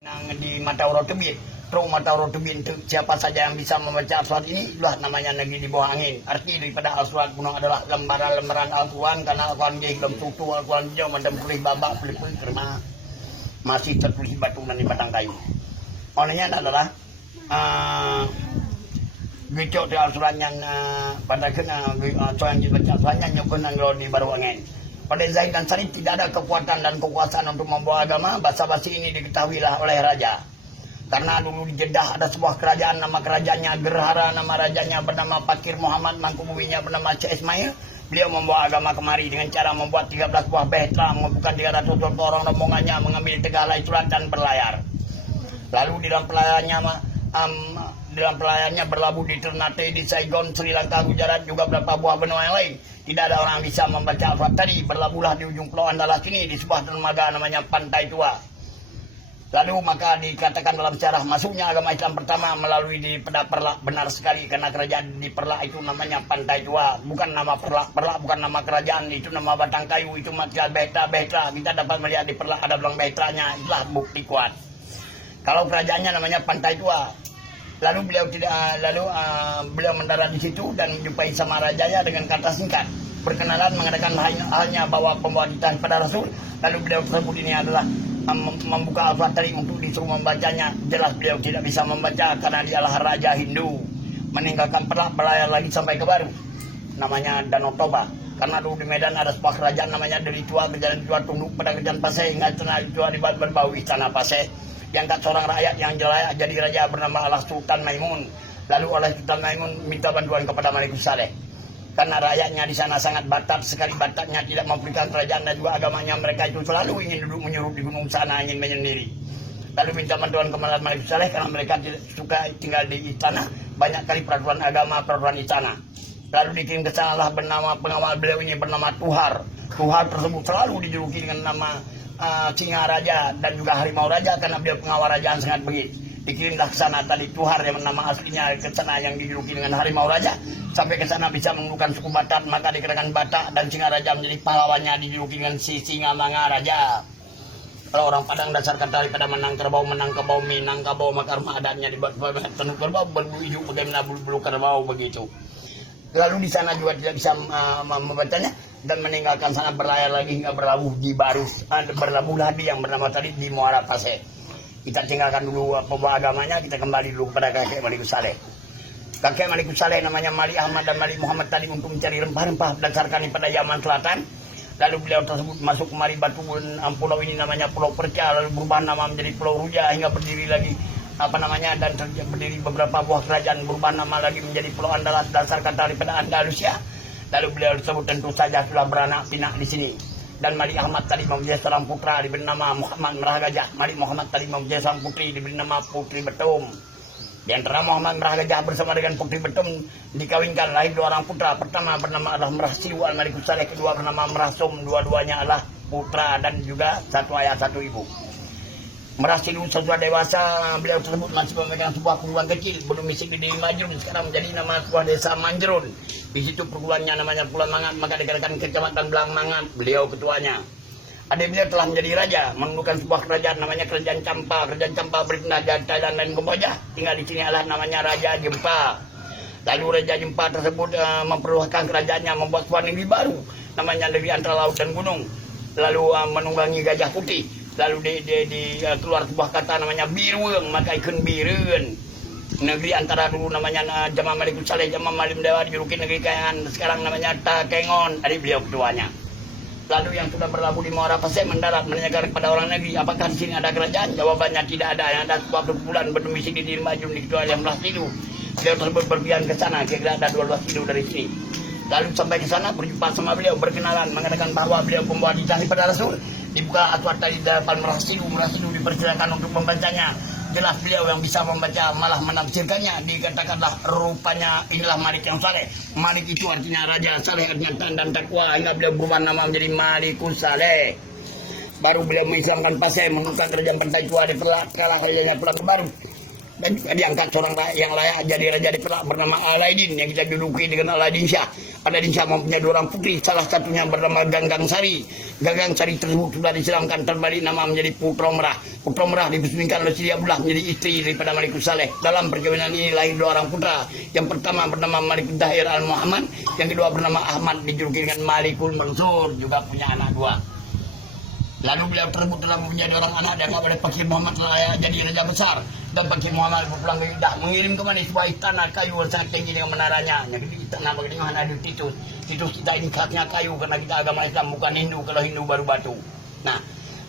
Di Matauro Tebin, Pro Matauro Tebin itu siapa saja yang bisa membaca surat ini, itulah namanya negeri di bawah angin. Arti daripada al-surat kuno adalah lembaran-lembaran Al-Quran, karena Al-Quran dia belum tutu Al-Quran dia macam tulis babak pelipul karena masih tertulis batu dan di batang kayu. Olehnya adalah gitu di al-surat yang pada kena soal yang dibaca suratnya nyokon kalau di baru angin. Pada Zaid dan Salih tidak ada kekuatan dan kekuasaan untuk membawa agama. Basa-basi ini diketahuilah oleh raja. Karena dulu di Jeddah ada sebuah kerajaan, nama kerajaannya Gerhara, nama rajanya bernama Fakir Muhammad, mangkubuminya bernama Syekh Ismail. Beliau membawa agama kemari dengan cara membuat 13 buah behtera, mengumpulkan 300 orang rombongannya, mengambil 3 helai surat dan berlayar. Lalu di dalam pelayannya berlabuh di Ternate, di Saigon, Sri Lanka, Gujarat, juga beberapa buah benua yang lain. Tidak ada orang bisa membaca al-Quran tadi. Berlabuhlah di ujung pulau Andalas ini, di sebuah dermaga namanya Pantai Tua. Lalu maka dikatakan dalam sejarah masuknya agama Islam pertama melalui di Perlak. Benar sekali, karena kerajaan di Perlak itu namanya Pantai Tua. Bukan nama Perlak, bukan nama kerajaan, itu nama batang kayu, itu material behtera. Kita dapat melihat di Perlak ada belang behteranya, itulah bukti kuat. Kalau kerajaannya namanya Pantai Tua. Lalu beliau mendarat di situ dan menjumpai sama rajanya dengan kata singkat. Berkenalan mengatakan halnya bahwa pembawaan pada Rasul. Lalu beliau tersebut ini adalah membuka Al-Quran tadi untuk disuruh membacanya. Jelas beliau tidak bisa membaca karena dialah raja Hindu. Meninggalkan Perlak, berlayar lagi sampai ke Baru. Namanya Danau Toba. Karena dulu di Medan ada sebuah kerajaan namanya Deli Tua, kerajaan Tua tunduk pada kerajaan Pasai hingga Deli Tua dibuat berbau istana Pasai. Diangkat seorang rakyat yang jelaya jadi raja bernama Allah Sultan Maimun. Lalu oleh Sultan Maimun minta bantuan kepada Malik Saleh. Karena rakyatnya di sana sangat batat sekali, batatnya tidak memberikan kerajaan dan juga agamanya, mereka itu selalu ingin duduk menyuruh di gunung sana, ingin menyendiri. Lalu minta bantuan kepada Malik Saleh karena mereka tidak suka tinggal di istana, banyak kali peraturan agama, peraturan istana. Lalu dikirim ke sana lah bernama pengawal beliau ini bernama Tuhar. Tuhar tersebut selalu dijuluki dengan nama Singa Raja dan juga Harimau Raja karena beliau pengawal rajaan sangat bengis. Dikirimlah ke sana tadi Tuhar yang nama aslinya ke sana yang dijuluki dengan Harimau Raja. Sampai ke sana bisa mengumpulkan suku Batak, maka dikatakan Batak dan Singa Raja menjadi pahlawannya dijuluki dengan si Singa Manga Raja. Kalau orang Padang dasar kata daripada menang kerbau, Minangkabau, maka rumah adatnya dibuat penuh kerbau, berbulu hijau bagaimana bulu-bulu kerbau begitu. Lalu di sana juga tidak bisa membacanya dan meninggalkan sana berlayar lagi hingga berlabuh di Barus, berlabuhlah di yang bernama tadi di Muara Pasai. Kita tinggalkan dulu pembawa agamanya, kita kembali dulu kepada kakek Malik Saleh. Kakek Malik Saleh namanya Malik Ahmad dan Malik Muhammad tadi untuk mencari rempah-rempah berdasarkan pada Yaman Selatan. Lalu beliau tersebut masuk kemari batu pulau ini namanya Pulau Perca, lalu berubah nama menjadi Pulau Ruja hingga berdiri lagi dan berdiri beberapa buah kerajaan, berubah nama lagi menjadi Pulau Andalas berdasarkan daripada Andalusia. Lalu beliau tersebut tentu saja sudah beranak pinak di sini. Dan Malik Ahmad tadi mempunyai seorang putra diberi nama Muhammad Merah Gajah. Malik Muhammad tadi mempunyai seorang putri diberi nama Putri Betum. Di antara Muhammad Merah Gajah bersama dengan Putri Betum dikawinkan lahir 2 orang putra. Pertama bernama adalah Merah Siwu Al-Malik Saleh, kedua bernama Merah Sum. Dua-duanya adalah putra dan juga satu ayah satu ibu. Merah Siwu sesudah dewasa, beliau tersebut masih memegang sebuah perguruan kecil belum isi di Majrun, sekarang menjadi nama sebuah desa Manjrun. Di situ perguruannya namanya Pulau Mangat, maka dikatakan Kecamatan Belang Mangat, beliau ketuanya. Adik beliau telah menjadi raja, menemukan sebuah kerajaan namanya Kerajaan Campa. Kerajaan Campa berpindah dari Thailand dan Kamboja. Tinggal di sini adalah namanya Raja Jempa. Lalu Raja Jempa tersebut memperluaskan kerajaannya, membuat sebuah negeri baru, namanya negeri antara laut dan gunung. Lalu menunggangi gajah putih. Lalu keluar sebuah kata namanya Birueng, maka ikon Bireun. Negeri antara dulu namanya Jamal Malik Saleh, Jamal Malim Dewa dijuluki negeri kayaan, sekarang namanya Takengon, adik beliau ketuanya. Lalu yang sudah berlabuh di Muara Pasai mendarat menanyakan kepada orang negeri, apakah di sini ada kerajaan? Jawabannya tidak ada, yang ada sebuah perkumpulan berdomisili di Majun di Ketua yang belas tilu. Beliau tersebut berpilihan ke sana, kira-kira ada 12 kilo dari sini. Lalu sampai ke sana berjumpa sama beliau, berkenalan, mengatakan bahwa beliau pembawa dicari pada Rasul. Dibuka Al-Quran tadi di depan Merah Silu dipersilakan untuk membacanya. Jelas beliau yang bisa membaca, malah menafsirkannya. Dikatakanlah rupanya inilah Malik yang saleh. Malik itu artinya raja, saleh artinya taat dan takwa, hingga beliau berubah nama menjadi Malikus Saleh. Baru beliau mengislamkan Pasai, mengusang kerajaan Pantai Tua di Perlak, kalah kerajaan Pulau Baru. dan juga diangkat seorang rakyat yang layak jadi raja di Perak bernama Alaidin yang kita duduki dengan Alaidin Syah. Alaidin Syah mempunyai 2 orang putri, salah satunya bernama Ganggang Sari. Ganggang Sari tersebut sudah disilamkan terbalik nama menjadi Putra Merah. Putra Merah dipersembahkan oleh Siti Abdullah menjadi istri daripada Malikus Saleh. Dalam perkawinan ini lahir 2 orang putra. Yang pertama bernama Malikus Dahir Al-Muhammad, yang kedua bernama Ahmad dijuluki dengan Malikul Mansur, juga punya anak 2. Lalu beliau tersebut telah mempunyai 2 orang anak dan oleh Pakir Muhammad layak jadi raja besar. Dan Pakir Muhammad berpulang ke Jeddah mengirim ke mana sebuah istana kayu yang sangat tinggi dengan menaranya. Jadi istana begini mana ada Titus. Titus kita ini khasnya kayu karena kita agama Islam bukan Hindu, kalau Hindu baru batu. Nah,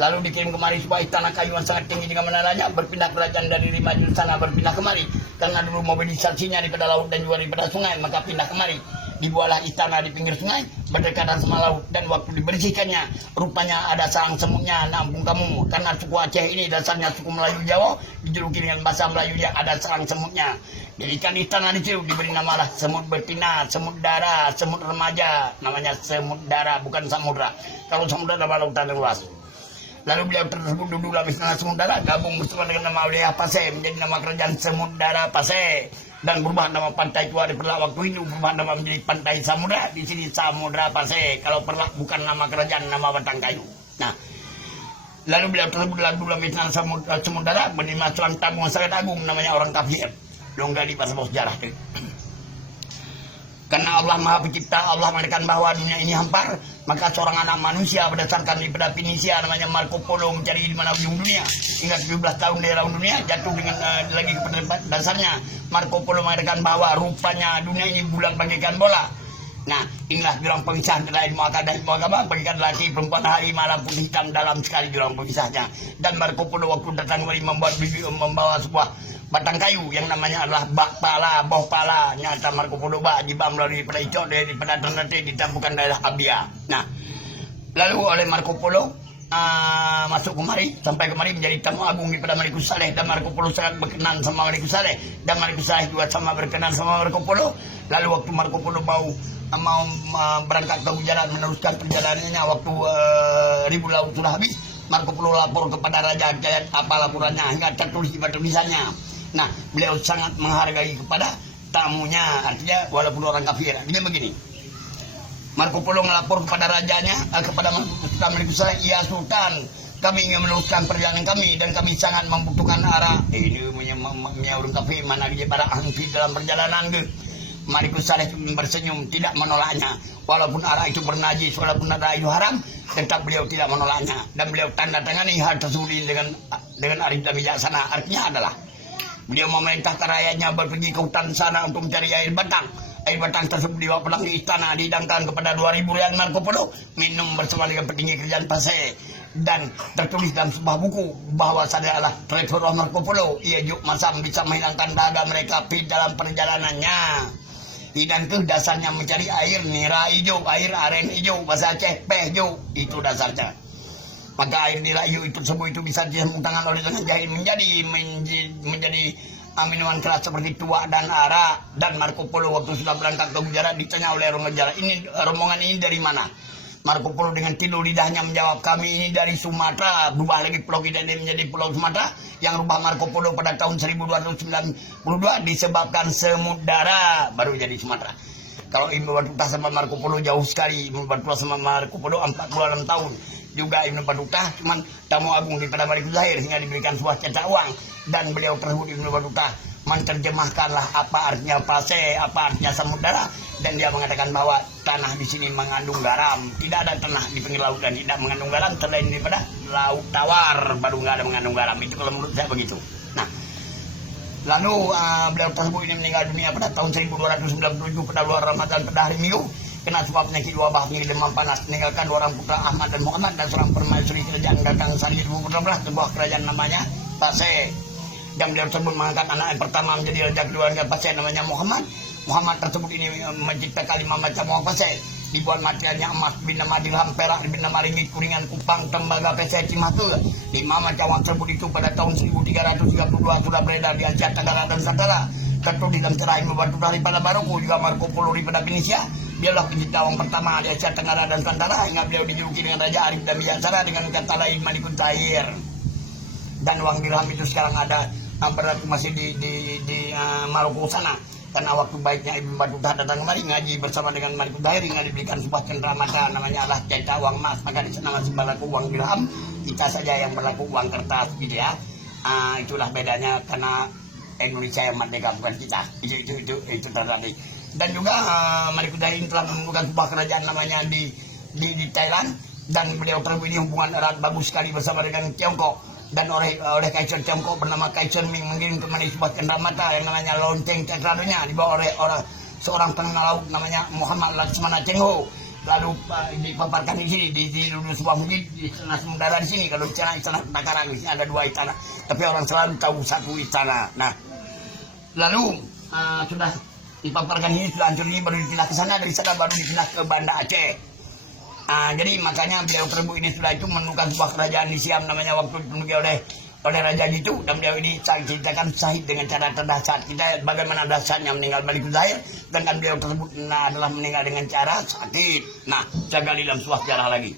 lalu dikirim kemari sebuah istana kayu yang sangat tinggi dengan menaranya. Berpindah kerajaan dari 5 di sana berpindah kemari. Karena dulu mobilisasinya daripada laut dan juga daripada sungai, maka pindah kemari. Dibuatlah istana di pinggir sungai berdekatan sama laut, dan waktu dibersihkannya rupanya ada sarang semutnya. Nampung kamu, karena suku Aceh ini dasarnya suku Melayu Jawa, dijuluki dengan bahasa Melayu dia ada sarang semutnya. Jadikan istana di situ diberi nama lah semut betina, semut dara, semut remaja, namanya semut dara bukan samudra. Kalau samudra adalah lautan luas. Lalu beliau tersebut duduk dalam istana Semut Dara, gabung bersama dengan nama Wilayah Pasai menjadi nama kerajaan Semut Dara Pasai, dan berubah nama pantai tua di Perlak waktu itu berubah nama menjadi Pantai Samudra. Di sini Samudra Pasai. Kalau Perlak bukan nama kerajaan, nama batang kayu. Nah, lalu beliau tersebut dalam istana Semut Dara menerima seorang tamu yang sangat agung namanya orang kafir. Dong di pas sejarah itu. Karena Allah Maha Pencipta, Allah mengatakan bahwa dunia ini hampar, maka seorang anak manusia berdasarkan daripada Pinisia namanya Marco Polo mencari di mana ujung dunia. Hingga 17 tahun dari ujung dunia jatuh dengan lagi kepada dasarnya. Marco Polo mengatakan bahwa rupanya dunia ini bulan bagaikan bola. Nah, inilah jurang pemisah antara ilmu akal dan ilmu agama. Bagikan laki perempuan hari malam putih hitam dalam sekali jurang pemisahnya. Dan Marco Polo waktu datang kembali membawa sebuah batang kayu yang namanya adalah bak pala, boh pala. Nyata Marco Polo bak jibam melalui pada Icok daripada Ternate ditampukan daerah Abia. Nah, lalu oleh Marco Polo masuk kemari, sampai kemari menjadi tamu agung daripada Malikus Saleh, dan Marco Polo sangat berkenan sama Malikus Saleh, dan Malikus Saleh juga sama berkenan sama Marco Polo. Lalu waktu Marco Polo mau berangkat ke jalan meneruskan perjalanannya, waktu ribu laut sudah habis, Marco Polo lapor kepada Raja Jayat apa laporannya, hingga tertulis di tulisannya. Nah, beliau sangat menghargai kepada tamunya, artinya walaupun orang kafir. Dia begini, Marco Polo melapor kepada rajanya, kepada Malikus Saleh, "Ya Sultan, kami ingin meneruskan perjalanan kami dan kami sangat membutuhkan arah." Ini punya orang kafir mana dia para ahli dalam perjalanan ke. Malikus Saleh bersenyum, tidak menolaknya. Walaupun arah itu bernajis, walaupun arah itu haram, tetap beliau tidak menolaknya. Dan beliau tanda tangani hal tersebut dengan arif dan bijaksana. Artinya adalah beliau memerintahkan rakyatnya berpergi ke hutan sana untuk mencari air batang. Air batang tersebut dibawa pulang di istana, dihidangkan kepada 2.000 rial Marco Polo, minum bersama dengan petinggi kerajaan Pasai. Dan tertulis dalam sebuah buku bahwa saya adalah Trevor Marco Polo. Ia juk masam bisa menghilangkan dahaga mereka di dalam perjalanannya. Dan itu dasarnya mencari air nira hijau, air aren hijau, bahasa Aceh peh hijau, itu dasarnya. Maka air nira hijau itu tersebut itu bisa disembungkan oleh dengan jahil menjadi minuman keras seperti tua dan arak. Dan Marco Polo waktu sudah berangkat ke Gujarat ditanya oleh orang Gujarat, "Ini rombongan ini dari mana?" Marco Polo dengan tidur lidahnya menjawab, "Kami ini dari Sumatera." Berubah lagi pulau kita ini menjadi pulau Sumatera. Yang rubah Marco Polo pada tahun 1292 disebabkan semut dara, baru jadi Sumatera. Kalau Ibnu Battuta sama Marco Polo jauh sekali. Ibnu Battuta sama Marco Polo 46 tahun. Juga Ibnu Battuta cuman tamu agung daripada Malikus Zahir hingga diberikan sebuah cetak uang. Dan beliau tersebut Ibnu Battuta menerjemahkanlah apa artinya Pasai, apa artinya samudera, dan dia mengatakan bahwa tanah di sini mengandung garam. Tidak ada tanah di pinggir laut dan tidak mengandung garam selain daripada laut tawar, baru nggak ada mengandung garam. Itu kalau menurut saya begitu. Nah, lalu beliau tersebut ini meninggal dunia pada tahun 1297 pada bulan Ramadan pada hari Minggu, kena sebab penyakit wabah penyakit demam panas, meninggalkan 2 orang putra Ahmad dan Muhammad dan seorang permaisuri kerajaan Ganggang Sari 2016, sebuah kerajaan namanya Pasai. Dan beliau tersebut mengangkat anak yang pertama menjadi raja keluarga Pasai namanya Muhammad. Muhammad tersebut ini menciptakan 5 macam uang Pasai. Dibuat materialnya emas bin nama dirham, perak bin nama ringgit, kuningan, kupang, tembaga, pesai, cimatu. 5 macam uang tersebut itu pada tahun 1332 sudah beredar di Asia Tenggara dan Nusantara. Tertulis dalam cerah Ibnu Battuta daripada Maroko, juga Marco Polo daripada Pinisia. Dialah pencipta uang pertama di Asia Tenggara dan Nusantara, hingga beliau dijuluki dengan Raja Arif dan Bijaksana dengan kata lain Malikul Tahir. Dan uang dirham itu sekarang ada berlaku masih di Maluku sana. Karena waktu baiknya Ibu Batuta datang kemari ngaji bersama dengan Malik Dairi, diberikan sebuah cenderamata namanya Allah cetak uang emas, maka di sana masih berlaku uang dirham, kita saja yang berlaku uang kertas gitu ya. Itulah bedanya karena Indonesia yang merdeka bukan kita. Itu terjadi. Dan juga Malik Dairi telah menemukan sebuah kerajaan namanya di Thailand, dan beliau terbukti hubungan erat bagus sekali bersama dengan Tiongkok. Dan oleh Kaisar Tiongkok bernama Kaisar Ming mengirim ke Malaysia sebuah cenderamata yang namanya lonceng tetradonya dibawa oleh seorang penengah laut namanya Muhammad Laksmana Cheng Ho. Lalu dipaparkan di sini di sebuah masjid di sana sementara di sini. Kalau di sana istana Takara, di sini ada 2 istana, tapi orang selalu tahu 1 istana. Nah, lalu sudah dipaparkan ini, sudah hancur ini, baru dipindah ke sana, dari sana baru dipindah ke Banda Aceh. Jadi makanya beliau terbukti ini sudah itu menemukan sebuah kerajaan di Siam namanya waktu dipenuhi oleh raja gitu, dan beliau ini ceritakan syahid dengan cara terdahsyat. Kita bagaimana dahsyatnya meninggal Malik Zahir, dan beliau tersebut adalah meninggal dengan cara sakit. Nah, saya gali dalam sebuah sejarah lagi.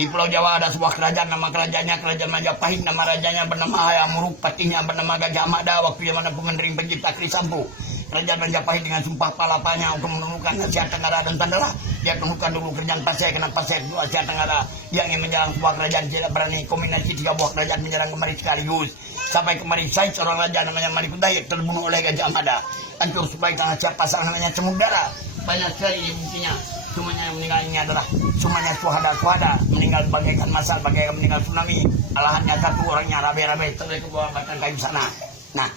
Di Pulau Jawa ada sebuah kerajaan, nama kerajaannya Kerajaan Majapahit, nama rajanya bernama Hayam Wuruk, patihnya bernama Gajah Mada, waktu zaman Pemenering Pencipta Krisampu. Kerajaan Majapahit dengan sumpah palapanya untuk menemukan Asia Tenggara dan Tandala, dia temukan dulu kerajaan Pasai, karena Pasai itu Asia Tenggara. Dia ingin menyerang sebuah kerajaan, tidak berani kombinasi 3 buah kerajaan menyerang kemari sekaligus. Sampai kemari Said, seorang raja namanya Malik Dayak terbunuh oleh Gajah Mada. Hancur sebaik tanah siap pasangan namanya Semudara. Banyak sekali buktinya. Semuanya yang meninggal ini adalah semuanya suhada meninggal bagaikan masal, bagaikan meninggal tsunami. Alahannya 1 orangnya rabe-rabe terlebih ke bawah batang kayu sana. Nah,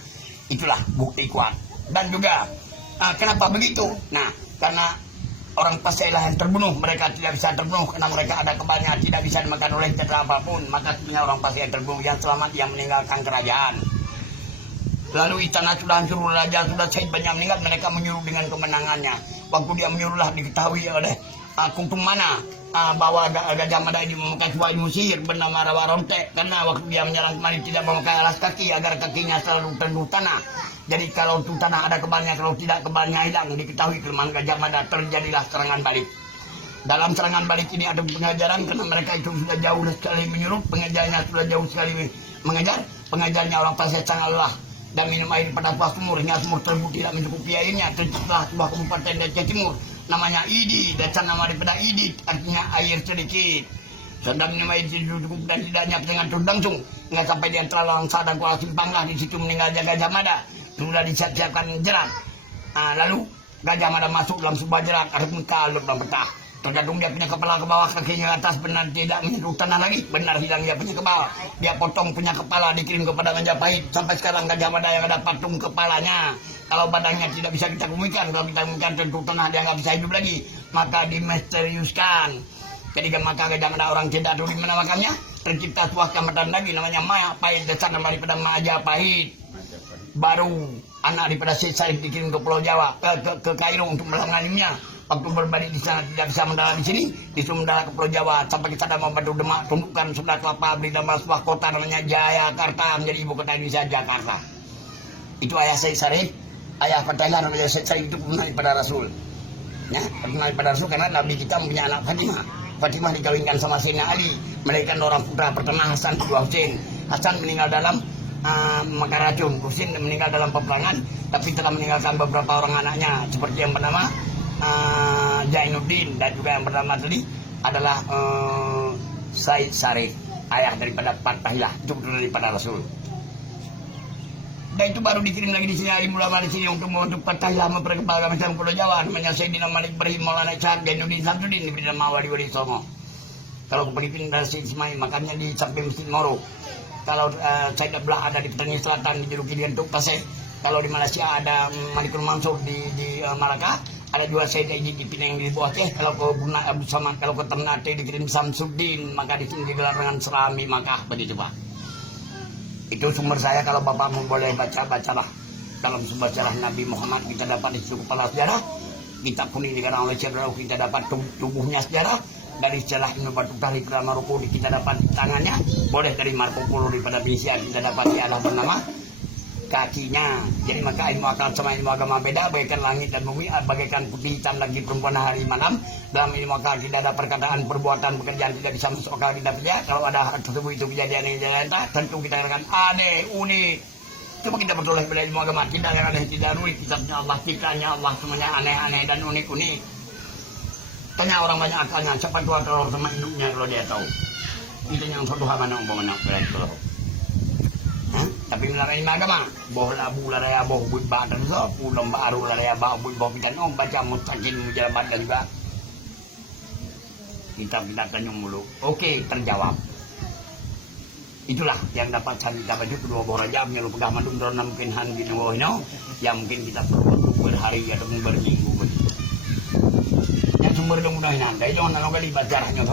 itulah bukti kuat. Dan juga kenapa begitu? Nah, karena orang Pasai lah yang terbunuh, mereka tidak bisa terbunuh karena mereka ada kebalnya, tidak bisa dimakan oleh cedera apapun. Maka sebenarnya orang Pasai yang terbunuh, yang selamat yang meninggalkan kerajaan. Lalu istana sudah hancur, raja sudah syahid, banyak meninggal, mereka menyuruh dengan kemenangannya. Waktu dia menyuruhlah diketahui oleh Kuntum Mana bahwa Gajah Mada ini memakai sebuah ilmu sihir bernama Rawa Rontek, karena waktu dia menyerang kemari tidak memakai alas kaki agar kakinya selalu tendung tanah. Jadi kalau itu tanah ada kebalnya, kalau tidak kebalnya hilang. Diketahui kelemahan Gajah Mada, terjadilah serangan balik. Dalam serangan balik ini ada pengajaran, karena mereka itu sudah jauh sekali menyuruh, pengajarnya sudah jauh sekali mengajar. Pengajarnya orang Pasai sangat lelah dan minum air pada sebuah sumur, hingga sumur tersebut tidak mencukupi airnya. Terciptalah sebuah kabupaten di Aceh Timur namanya Idi, dasar nama daripada Idi artinya air sedikit. Sedang minum air cukup dan tidaknya dengan turun langsung, hingga sampai di antara Langsa dan Kuala Simpanglah, di situ meninggal Gajah Mada. Sudah disiapkan jerat. Lalu Gajah Mada masuk dalam sebuah jerat, ada kalut dan petah. Tergantung dia punya kepala ke bawah, kakinya ke atas, benar tidak menyentuh tanah lagi, benar hilang dia punya kepala. Dia potong punya kepala, dikirim kepada Majapahit. Sampai sekarang Gajah Mada yang ada patung kepalanya. Kalau badannya tidak bisa kita temukan, kalau kita temukan tentu tanah dia nggak bisa hidup lagi. Maka dimisteriuskan. Jadi maka Gajah Mada orang tidak tahu di mana makannya. Tercipta sebuah kecamatan lagi namanya Majapahit, dasar nama daripada Majapahit. Baru anak daripada Syed dikirim ke Pulau Jawa, ke Kairo untuk melanganinya. Waktu berbalik di sana tidak bisa mendarat di sini, disuruh mendarat ke Pulau Jawa. Sampai kita ada membantu Demak, tumbuhkan sebelah kelapa, beri nama sebuah kota namanya Jayakarta, menjadi ibu kota Indonesia, Jakarta. Itu ayah Syed Sarif, ayah Fatahillah namanya Syed Sarif itu pernah pada Rasul. Ya, pernah pada Rasul karena Nabi kita punya anak Fatimah. Fatimah dikawinkan sama Sayyidina Ali, melahirkan orang putra pertama Hasan kedua Husain. Hasan meninggal dalam makan racun, Husain meninggal dalam peperangan, tapi telah meninggalkan beberapa orang anaknya seperti yang bernama Jainuddin, dan juga yang bernama tadi adalah Syed Sarif, ayah daripada Fatahillah, itu daripada Rasul. Dan itu baru dikirim lagi di sini alim ulama di sini untuk Fatahillah memperkepalkan masyarakat Pulau Jawa, namanya Sayyidina Malik Ibrahim Maulana Syahid Jainuddin Samsudin, diberi nama Wali Songo. Kalau kepemimpin dari Syed Ismail, makanya di samping Masjid Moro. Kalau Syed Abdullah ada di Petani Selatan di Juluki Dientuk Pasir. Kalau di Malaysia ada Malikul Mansur di Malaka. Ada juga Syed Aji di Pinang di Bawah Aceh. Kalau ke Buna Abu Samad, kalau ke Ternate dikirim Samsudin, maka di sini digelar dengan Serami Makkah, begitu Pak. Itu sumber saya, kalau Bapak mau boleh bacalah. Dalam sumber sejarah Nabi Muhammad kita dapat di situ kepala sejarah. Kitab kuning dikarang oleh Syekh Rauf kita dapat tubuhnya sejarah. Dari sejarah Ibnu Batuta di Maroko kita dapat tangannya. Boleh dari Marco Polo daripada Indonesia kita dapat dia adalah bernama kakinya. Jadi maka ilmu akal sama ilmu agama beda, bagaikan langit dan bumi, bagaikan putih hitam lagi perempuan hari malam. Dalam ilmu akal tidak ada perkataan, perbuatan, pekerjaan tidak bisa masuk akal kita percaya. Kalau ada hal tersebut itu kejadian yang jalan, tentu kita katakan aneh, unik. Coba kita bertolak pada ilmu agama, tidak yang aneh, tidak ruit, kitabnya Allah, tikranya Allah, semuanya aneh-aneh dan unik-unik. Tanya orang banyak akalnya, cepat tua telur sama induknya kalau dia tahu. Itu yang suatu hal mana ngomong anak berat telur. Tapi melarang ilmu agama, boh labu laraya boh bud badan so, pulang baru laraya boh bud boh kita baca mutakin mujabat dan juga. Kita tanya mulu, oke terjawab. Itulah yang dapat kita baju kedua boh raja menyeluruh pegang mandung drona mungkin han di bawah ini, yang mungkin kita perlu berhari atau berminggu begitu. Yang sumber mudah-mudahan anda jangan nongol libat jarahnya